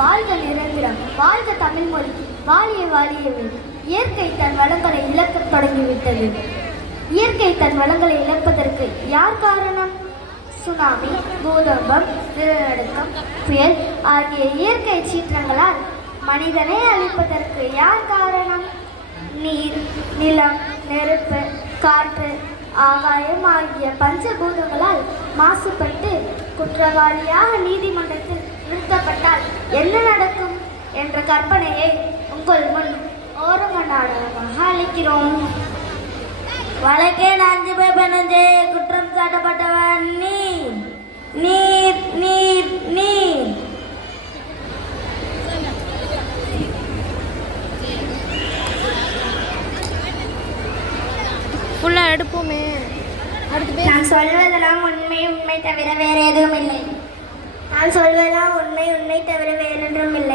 வாழ்க நிரந்தரம், வாழ்க தமிழ்மொழி, வாழிய வாழியவே. இயற்கை தன் வளங்களை இழக்கத் தொடங்கிவிட்டது. இயற்கை தன் வளங்களை இழப்பதற்கு யார் காரணம்? சுனாமி, பூகம்பம், நிலநடுக்கம், புயல் ஆகிய இயற்கை சீற்றங்களால் மனிதனை அழிப்பதற்கு யார் காரணம்? நீர், நிலம், நெருப்பு, காற்று, ஆகாயம் ஆகிய பஞ்சபூதங்களால் மாசுபட்டு குற்றவாளியாக நீதிமன்றத்தில் நிறுத்தப்பட்டால் என்ன நடக்கும் என்ற கற்பனையை உங்கள் முன் ஓரம நாடகமாக அளிக்கிறோம். வழக்கே 5 பேர் பெண்ணே குற்றம் சாட்டப்பட்டவன் நீ நீ நீ நீ ஃபுல்லா எடுப்போமே. நான் சொல்வதெல்லாம் உண்மை, உண்மை தவிர வேற எதுவும் இல்லை. நான் சொல்வதெல்லாம் உண்மை, உண்மை தவிர வேறொன்றும் இல்லை.